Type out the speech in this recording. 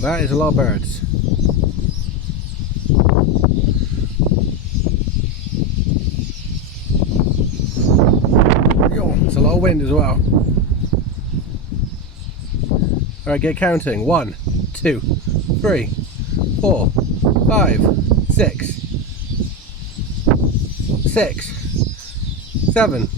That is a lot of birds. Yo, it's a lot of wind as well. Alright, get counting. 1, 2, 3, 4, 5, 6, 7,